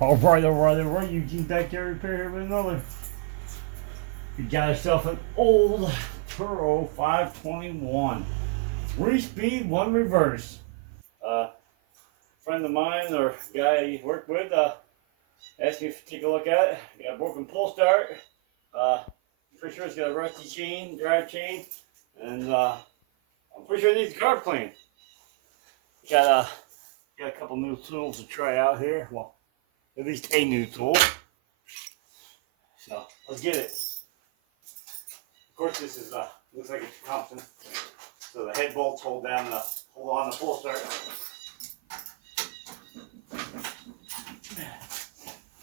Alright, Eugene Backyard Repair here with another. You got yourself an old Toro 521. 3-speed, 1 reverse. Friend of mine or guy I worked with asked me to take a look at it. Got a broken pull start. Pretty sure it's got a rusty chain, drive chain, and I'm pretty sure it needs a carb clean. Got a couple new tools to try out here. Well, at least a new tool. So let's get it. Of course, this is looks like it's Thompson. So the head bolts hold on the pull start.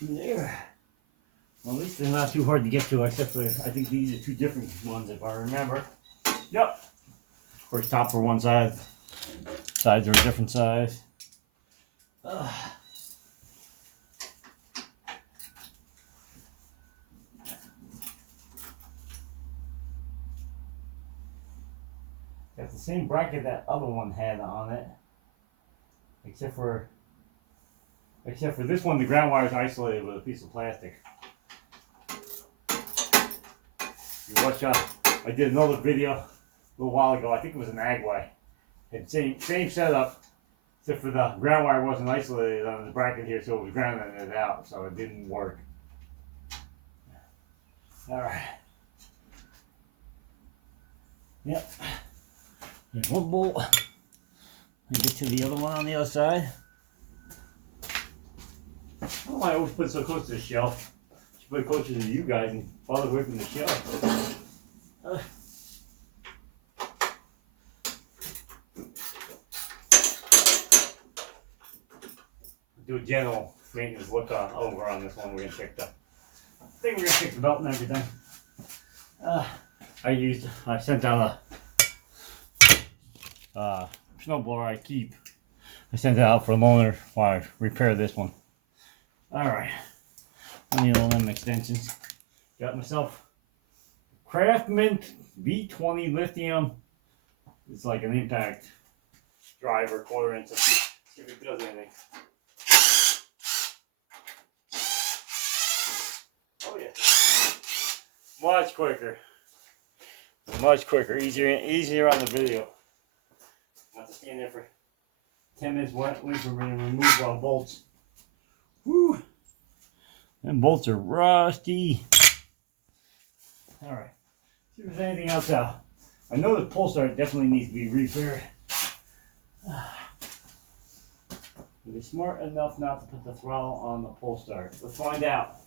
There. Well, at least they're not too hard to get to, except for I think these are two different ones if I remember. Yep. Of course, top for one side. Sides are a different size. Got the same bracket that other one had on it, except for this one, the ground wire is isolated with a piece of plastic. You watch, I did another video a little while ago. I think it was an Agway. And same setup, except for the ground wire wasn't isolated on the bracket here, so it was grounding it out, so it didn't work. All right. Yep. There's one bolt. Let me get to the other one on the other side. I don't know why I always put it so close to the shelf. I should put it closer to you guys and farther away from the shelf. Do a general maintenance look over on this one. We're gonna check the belt and everything. I sent out a snowblower I keep. I sent it out for a loaner while I repair this one. Alright. I need all them extensions. Got myself Craftsman V20 lithium. It's like an impact driver, 1/4 inch. Let's see if it does anything. Oh yeah. Much quicker. Much quicker. Easier on the video. Not to stand there for 10 minutes waiting for me to remove all bolts. Whew. Them bolts are rusty. Alright. See if there's anything else out. I know the pull start definitely needs to be repaired. Be smart enough not to put the throttle on the pull start. Let's find out.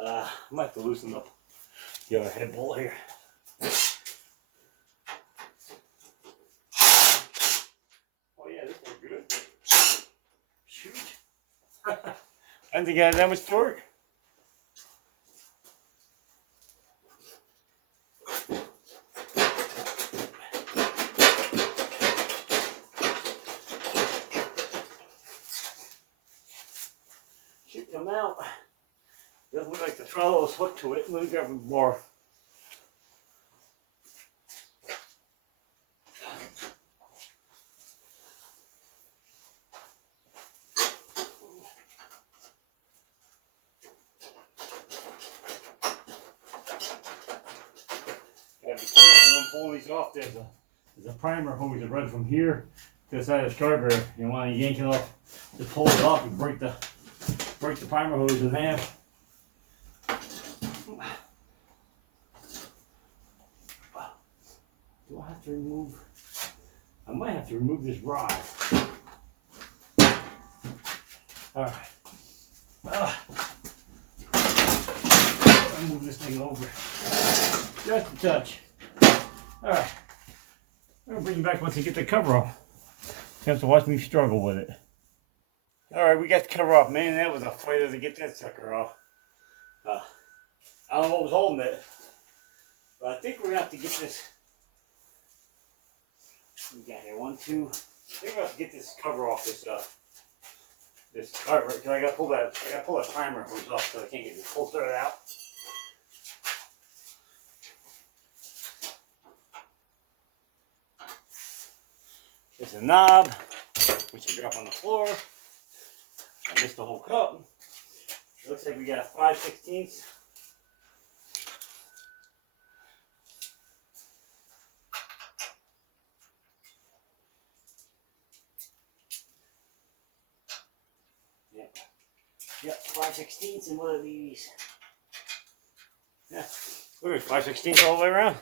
I might have to loosen up the other head bolt here. Oh yeah, this one's good. Shoot. I didn't think I had that much torque. Shoot them out. Doesn't look like the throttle is hooked to it. Let me grab more. Gotta be careful when pulling these off. There's a primer hose that runs from here to the side of the carburetor. You want to yank it off, just pull it off and break the primer hose in half. Do I have to remove? I might have to remove this rod. All right. I'll move this thing over just a touch. All right. I'm gonna bring you back once I get the cover off. You have to watch me struggle with it. All right, we got the cover off. Man, that was a fighter to get that sucker off. I don't know what was holding it, but I think we're gonna have to get this. We got here 1, 2. I think we're gonna have to get this cover off this carburetor because I gotta pull that primer hose off so I can't get the pull started out. There's a knob. which will drop on the floor. I missed the whole cup. It looks like we got 5/16. Yep, 5/16 in one of these. Yeah, look at 5/16 all the way around.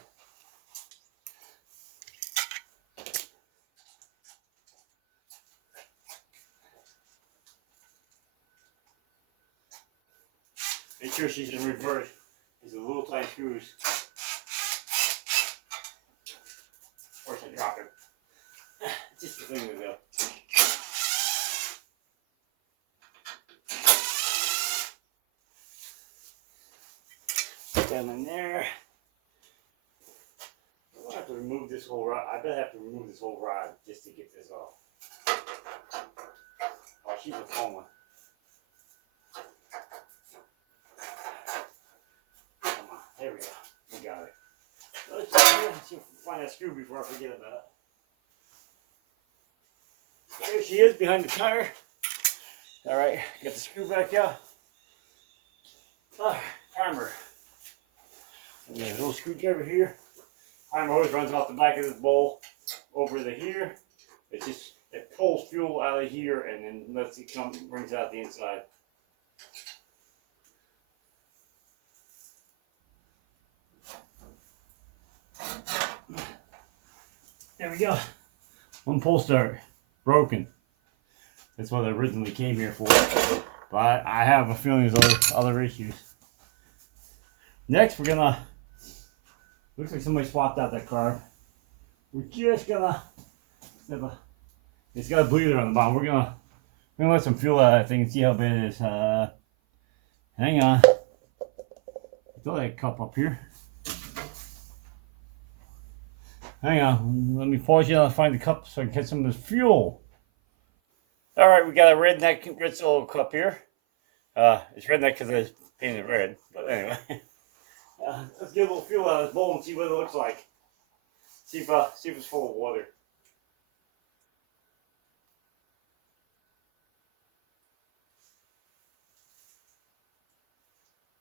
Make sure she's in reverse. These are little tiny screws. Of course, I dropped it. Just the thing to do. Put them in there. I'm gonna have to remove this whole rod. I bet I have to remove this whole rod just to get this off. Oh, she's a fun one. Come on, there we go. We got it. Let's see if we can find that screw before I forget about it. There she is behind the tire. All right, get the screw back out. Primer. And there's a little screwdriver here. Primer always runs off the back of this bowl over to here. It pulls fuel out of here and then lets it come, brings it out the inside. There we go. One pull start, broken. That's what I originally came here for. But I have a feeling there's other issues. Next, we're gonna. Looks like somebody swapped out that carb. We're just gonna. It's got a bleeder on the bottom. We're gonna let some fuel out of that thing and see how bad it is. Hang on. Throw that cup up here. Hang on. Let me pause you and find the cup so I can get some of this fuel. All right, we got a red solo cup here. It's redneck because it's painted red, but anyway. Let's get a little fuel out of this bowl and see what it looks like. See if it's full of water.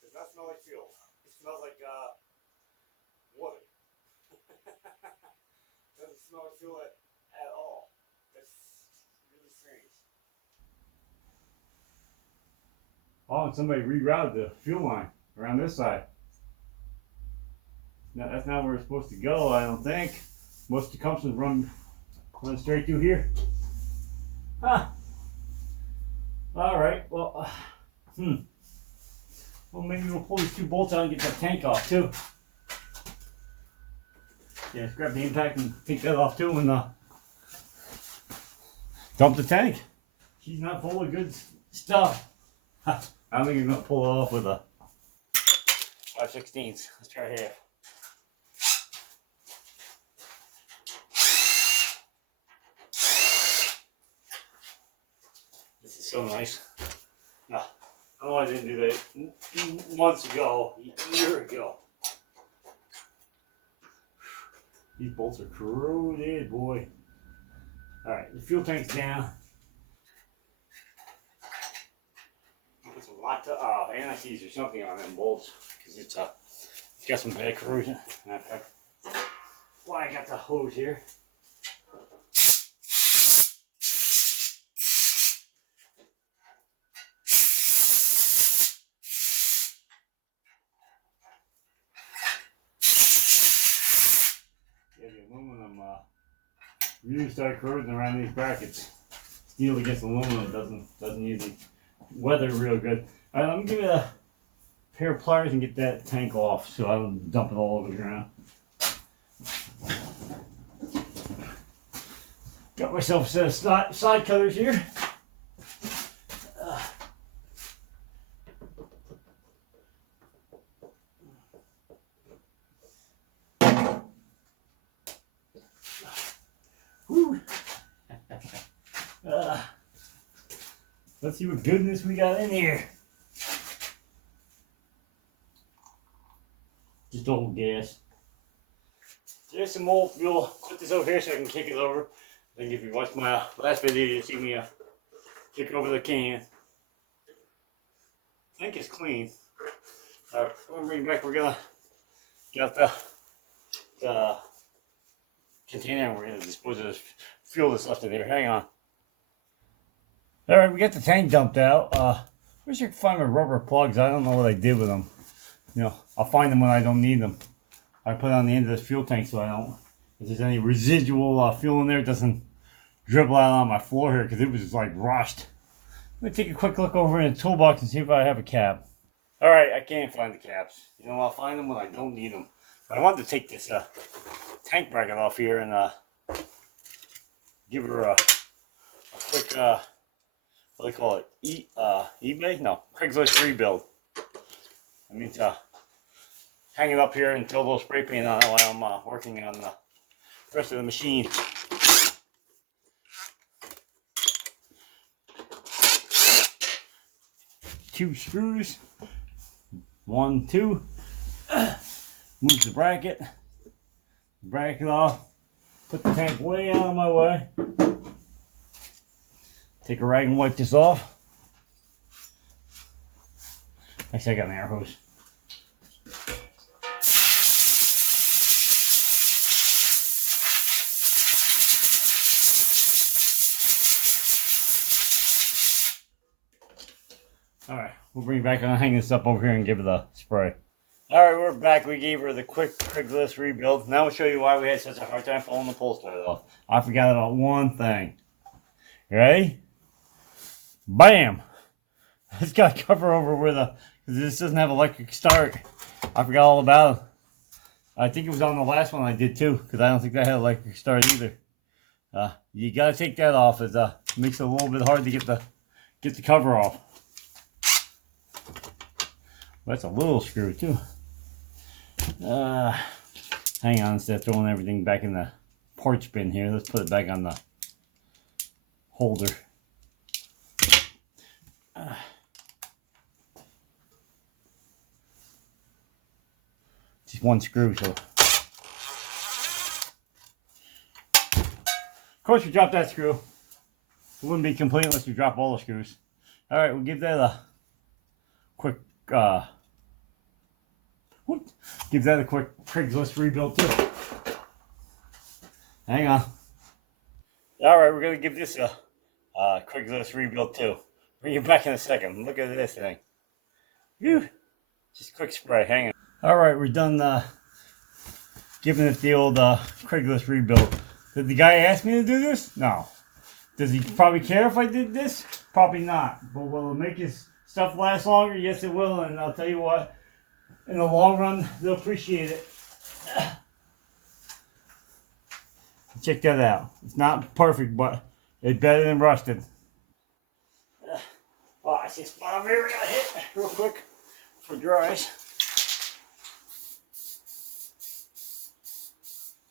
Does not smell like fuel. It smells like water. Doesn't smell like fuel at all. That's really strange. Oh, and somebody rerouted the fuel line around this side. No, that's not where it's supposed to go, I don't think. Most of the compasses run straight through here. Huh. Alright, well, well, maybe we'll pull these two bolts out and get that tank off too. Yeah, let's grab the impact and take that off too and dump the tank. She's not full of good stuff. I don't think you're going to pull it off with a 5/16. Let's try half. This is so nice. No, I know I didn't do that months ago, a year ago. These bolts are corroded, boy. Alright, the fuel tank's down. Put some anti-seize or something on them bolts because it's got some bad corrosion. Why I got the hose here. Yeah, the aluminum really start corroding around these brackets. Steel against aluminum doesn't usually weather real good. Alright, let me give you a pair of pliers and get that tank off so I don't dump it all over the ground. Got myself a set of side cutters here. Let's see what goodness we got in here. Just old gas. There's some old fuel. Put this over here so I can kick it over. I think if you watched my last video, you see me kick over the can. I think it's clean. Alright, we'll bring it back. We're gonna get the container and we're gonna dispose of this fuel that's left in there. Hang on. Alright, we got the tank dumped out. Wish I could find my rubber plugs. I don't know what I did with them. You know, I'll find them when I don't need them. I put it on the end of this fuel tank so I don't, if there's any residual fuel in there, it doesn't dribble out on my floor here because it was like rushed. Let me take a quick look over in the toolbox and see if I have a cap. Alright, I can't find the caps. You know, I'll find them when I don't need them. But I wanted to take this tank bracket off here and give her a quick, what do they call it? eBay? No, Craigslist rebuild. I mean, hang it up here and throw a little spray paint on it while I'm working on the rest of the machine. Two screws. 1, 2. Move the bracket. Bracket off. Put the tank way out of my way. Take a rag and wipe this off. Actually, I got an air hose. Alright, we'll bring it back and hang this up over here and give it a spray. Alright, we're back. We gave her the quick Craigslist rebuild. Now we'll show you why we had such a hard time pulling the pull start off. I forgot about one thing. You ready? Bam! It's got to cover over where because this doesn't have electric start. I forgot all about it. I think it was on the last one I did too, because I don't think that had electric start either. You got to take that off. It makes it a little bit hard to get the cover off. That's a little screw too. Hang on, instead of throwing everything back in the porch bin here, let's put it back on the holder. Just one screw, so. Of course, you drop that screw. It wouldn't be complete unless you drop all the screws. Alright, we'll give that a quick give that a quick Craigslist rebuild too. Hang on. Alright, we're gonna give this a Craigslist rebuild too. Bring you back in a second. Look at this thing. Whew. Just quick spray. Hang on. Alright, we're done giving it the old Craigslist rebuild. Did the guy ask me to do this? No. Does he probably care if I did this? Probably not. But will it make his stuff last longer? Yes, it will. And I'll tell you what, in the long run, they'll appreciate it. Check that out. It's not perfect, but it's better than rusted. Oh, I see a spot over here. We gotta hit real quick for dries.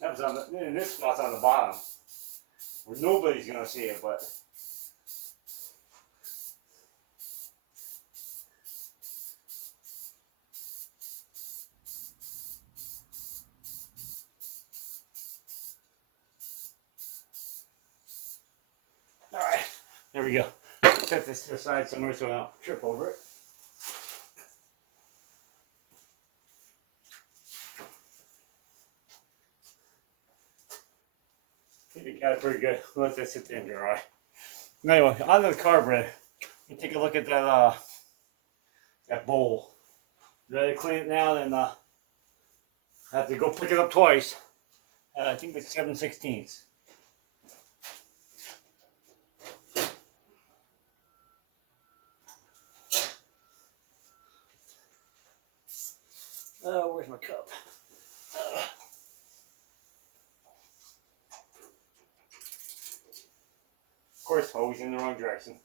That was on the, and this spot's on the bottom, where nobody's gonna see it, but. Alright, there we go. Set this to the side somewhere so I don't trip over it. I think we got it pretty good. Let that sit there and dry. Anyway, on to the carburetor. Let me take a look at that that bowl. Ready to clean it now, then I have to go pick it up twice. I think it's 7/16. Oh, where's my cup? Of course, always in the wrong direction.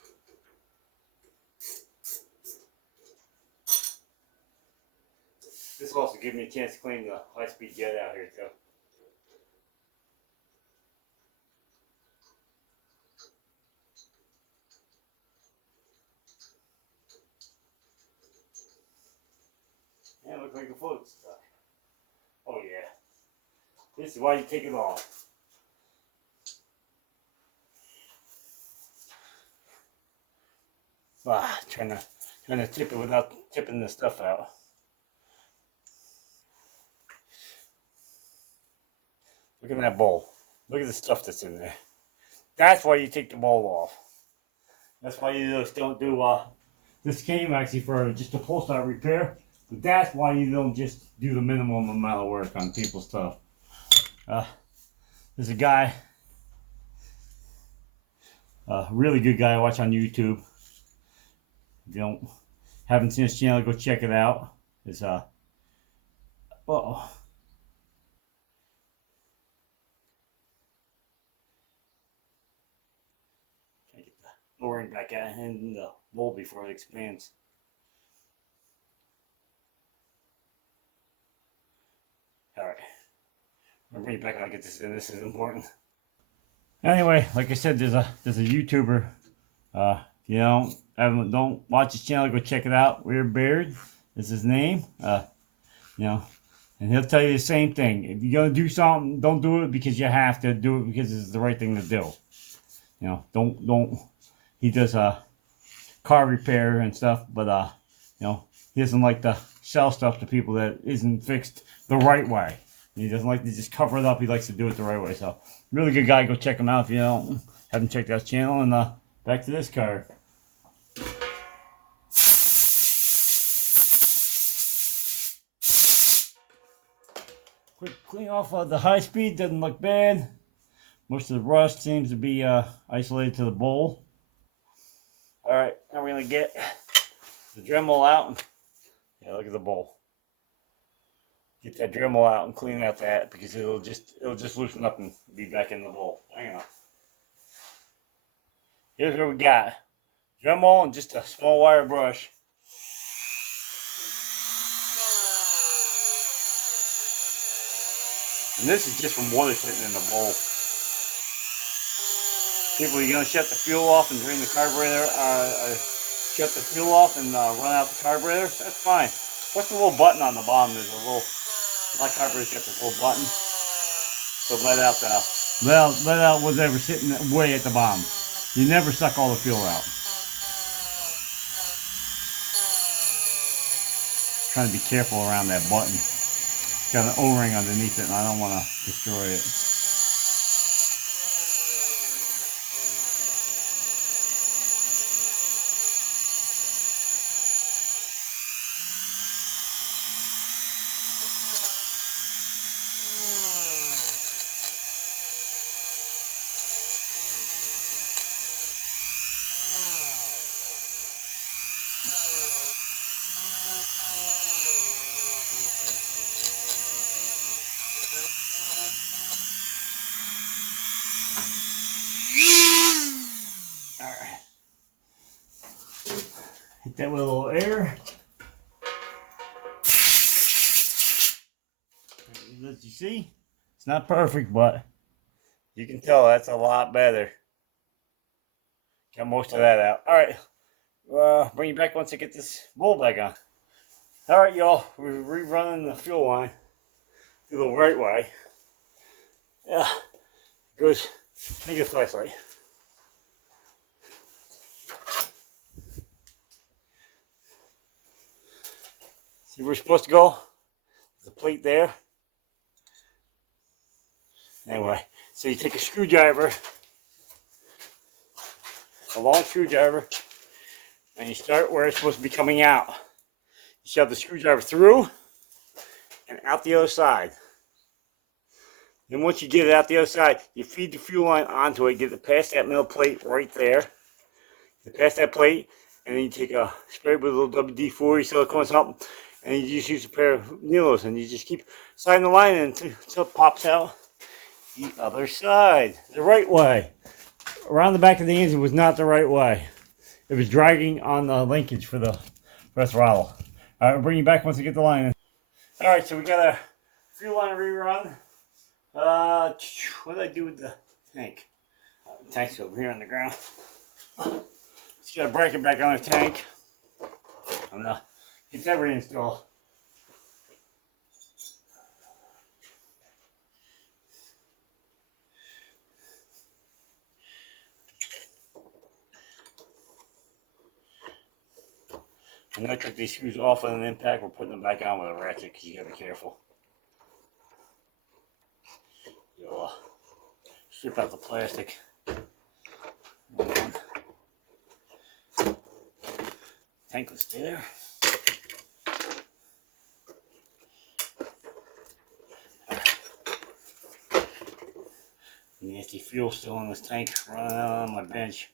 This will also give me a chance to clean the high-speed jet out here too. Yeah, it looks like it floats. Oh yeah. This is why you take it off. Trying to tip it without tipping the stuff out. Look at that bowl. Look at the stuff that's in there. That's why you take the bowl off. That's why you just don't do, this came actually for just a pull start repair. But that's why you don't just do the minimum amount of work on people's stuff. There's a guy, a really good guy I watch on YouTube. If you haven't seen his channel, go check it out. It's, oh. Lowering back at in the bowl before it expands. Alright. I'm bring it back when I get this in. This is important. Anyway, like I said, there's a YouTuber. You know, don't watch his channel, go check it out. Weird Beard is his name. You know, and he'll tell you the same thing. If you're gonna do something, don't do it because you have to. Do it because it's the right thing to do. You know, don't. He does car repair and stuff, but you know, he doesn't like to sell stuff to people that isn't fixed the right way. He doesn't like to just cover it up. He likes to do it the right way. So, really good guy. Go check him out if you haven't checked out his channel. And back to this car. Quick clean off of the high speed. Doesn't look bad. Most of the rust seems to be isolated to the bowl. Alright, now we're going to get the Dremel out. Yeah, look at the bowl. Get that Dremel out and clean out that because it'll just loosen up and be back in the bowl. Hang on. Here's what we got. Dremel and just a small wire brush. And this is just from water sitting in the bowl. People, you're going to shut the fuel off and drain the carburetor, shut the fuel off and run out the carburetor, that's fine. What's the little button on the bottom? There's a little, my carburetor's got this little button. So let out whatever's sitting way at the bottom. You never suck all the fuel out. Trying to be careful around that button. It's got an O-ring underneath it and I don't want to destroy it. Hit that with a little air. As you see, it's not perfect, but you can tell that's a lot better. Got most of that out. Alright, bring you back once I get this bowl back on. Alright, y'all, we're rerunning the fuel line through the right way. Yeah, good. Make it flashlight. See where we're supposed to go? There's a plate there. Anyway, so you take a screwdriver, a long screwdriver, and you start where it's supposed to be coming out. You shove the screwdriver through and out the other side. Then once you get it out the other side, you feed the fuel line onto it, get it past that middle plate right there. Get past that plate, and then you take a spray with a little WD-40 silicone something, and you just use a pair of needles, and you just keep sliding the line in until it pops out the other side, the right way. Around the back of the engine was not the right way. It was dragging on the linkage for the throttle. All right, I'll bring you back once I get the line in. All right, so we got a fuel line rerun. What did I do with the tank? The tank's over here on the ground. Just gotta break it back on the tank. I'm gonna get that reinstalled. And I took these screws off on an impact. We're putting them back on with a ratchet because you gotta be careful. You'll strip out the plastic. Tank will stay there. Nasty fuel still in this tank running out on my bench.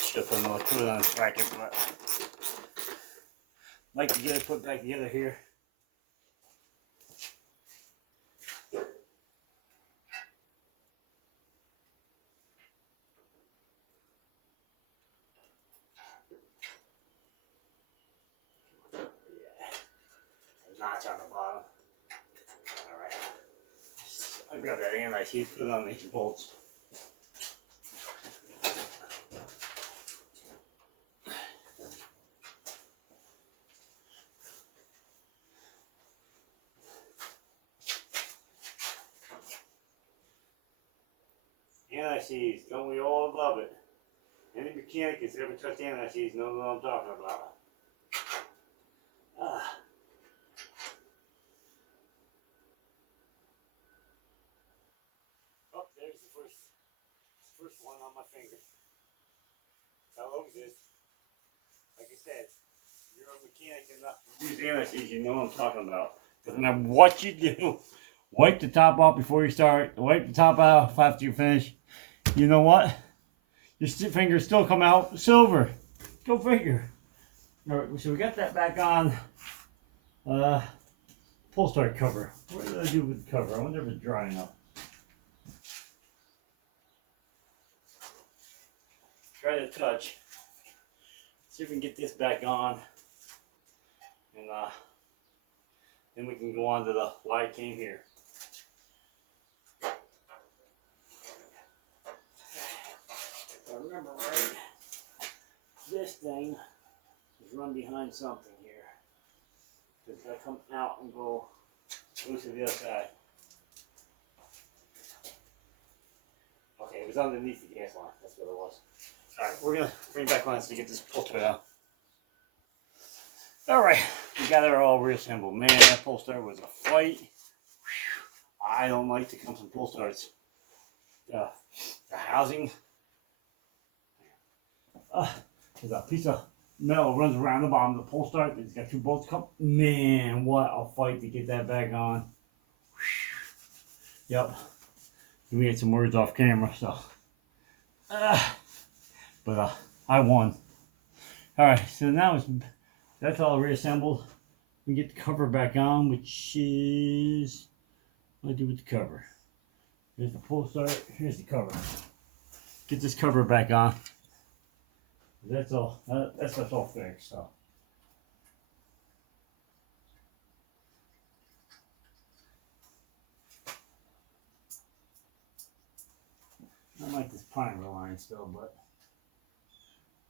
Should put another fluid on this bracket, but I'd like to get it put back together here. Notch on the bottom. Alright. I grab that anti-seize, put it on these bolts. Anti-seize, don't we all love it? Any mechanic that's ever touched anti-seize knows what I'm talking about. Oh, there's the first one on my finger. How long is this? Like I said, you're a mechanic enough to use anti-seize, you know what I'm talking about. Doesn't matter what you do. Wipe the top off before you start. Wipe the top off after you finish. You know what? Your fingers still come out silver. Go figure. Alright, so we got that back on. Pull start cover. What did I do with the cover? I wonder if it's dry enough. Try to touch. See if we can get this back on. And then we can go on to the why it came here. If I remember right, this thing is run behind something here. It's got to come out and go to the other side. Okay, it was underneath the gas line. That's what it was. Alright, we're going to bring it back on so we get this pull start out. Alright, we got it all reassembled. Man, that pull start was a fight. I don't like to come from pull starts. The housing. There's a piece of metal runs around the bottom of the pull start. It's got two bolts come. Man, what a fight to get that back on. Yep. We had some words off camera, so. But I won. Alright, so now that's all reassembled. We get the cover back on, which is what do I do with the cover? Here's the pull start, here's the cover. Get this cover back on. That's all. That's all fixed. So. I like this primer line still, but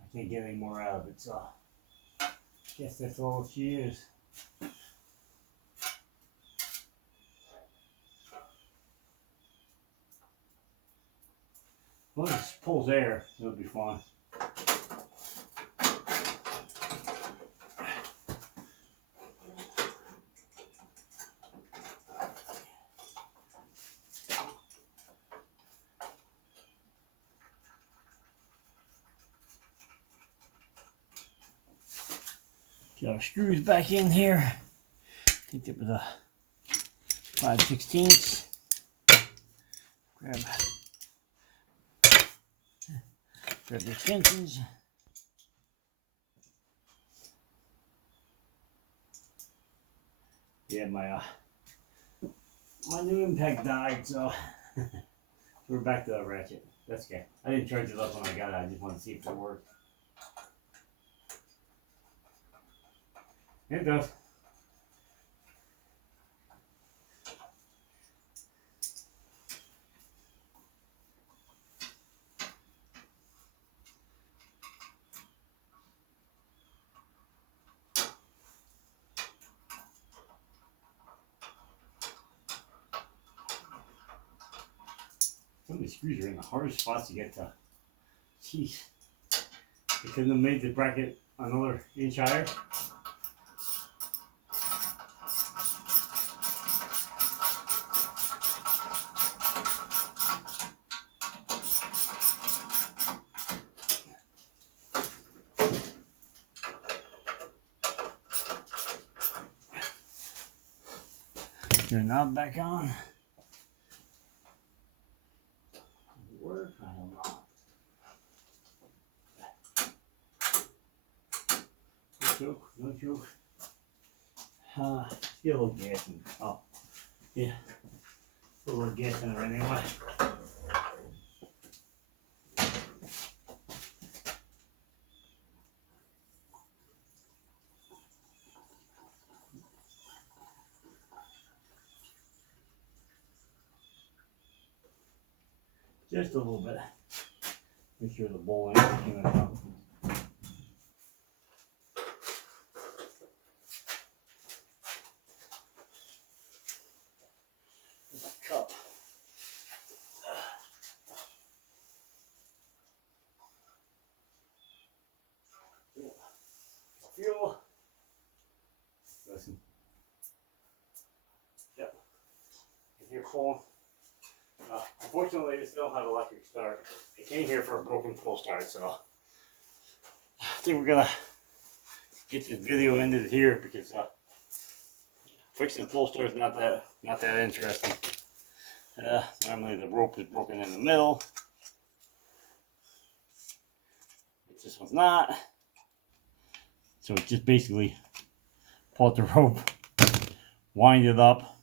I can't get any more out of it. So, I guess that's all she is. Well, this pulls air. It'll be fine. Get our screws back in here. I think it was a 5/16. Grab the extensions. Yeah, my new impact died, so we're back to that ratchet. That's okay. I didn't charge it up when I got it. I just wanted to see if it worked. It does. Some of these screws are in the hardest spots to get to. Jeez. They couldn't have made the bracket another inch higher. Your knob back on. Work? I don't know. No joke, no joke. Get a little gas in. Oh, yeah. Put a little gas in there anyway. Just a little bit. Make sure the bowl ain't sticking out. Cup. Fuel. Listen. Yep. If you're full. Unfortunately, this don't have electric start. I came here for a broken pull start, so I think we're gonna get this video ended here because fixing the pull start is not that interesting. Normally the rope is broken in the middle. But this one's not. So it's just basically pull out the rope, wind it up,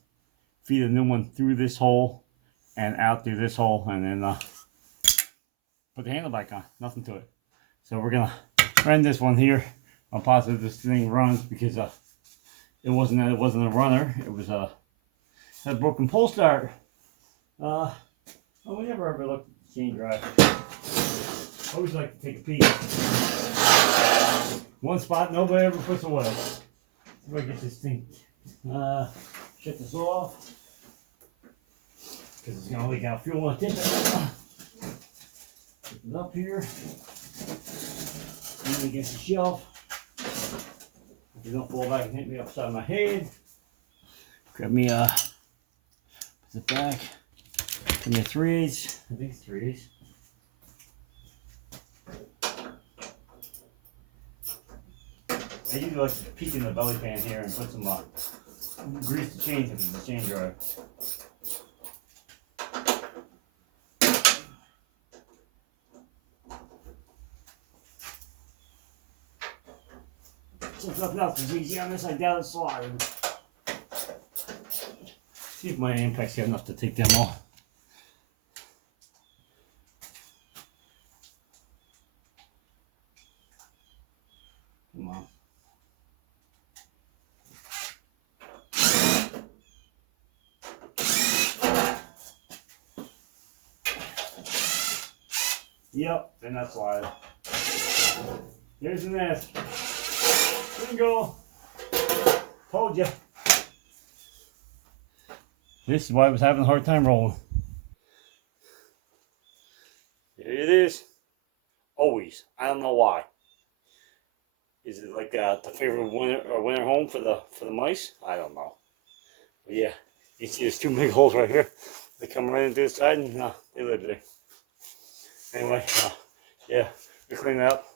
feed a new one through this hole and out through this hole, and then put the handle back on. Nothing to it. So we're gonna run this one here. I'm positive this thing runs because it wasn't a runner. It was a broken pull start. Well, we never ever looked at the chain drive. Always like to take a peek. One spot nobody ever puts away. Let's see if I get this thing. Shut this off. Because it's going to leak out fuel on it. Put it up here. Lean against the shelf. If you don't fall back and hit me upside my head. Grab me put it back. Give me a 3/8. I think it's 3/8. I usually like to peek in the belly pan here and put some grease the chains into the chain drive. Since nothing else is easy on this, I doubt it's sliding. See if my impact's got enough to take them off. Come on. Yep, and that's slide. Here's the nest. Bingo! Told ya. This is why I was having a hard time rolling. There it is. Always. I don't know why. Is it like the favorite winter home for the mice? I don't know. But yeah, you see there's two big holes right here. They come right into the side and they live there. Anyway, yeah, we clean it up.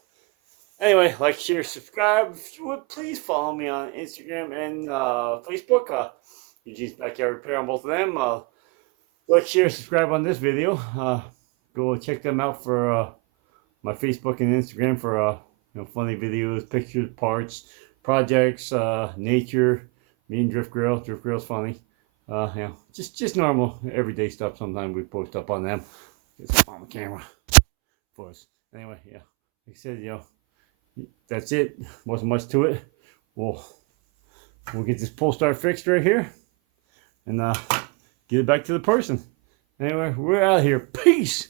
Anyway, like, share, subscribe. If you would, please follow me on Instagram and Facebook. Eugene's Backyard Repair on both of them. Like, share, subscribe on this video. Go check them out for my Facebook and Instagram for funny videos, pictures, parts, projects, nature. Me and Drift Grill. Drift Grill's funny. Just normal everyday stuff. Sometimes we post up on them. It's on the camera for us. Anyway, yeah, like I said, that's it. Wasn't much to it. We'll get this pull start fixed right here and get it back to the person. Anyway, we're out of here. Peace.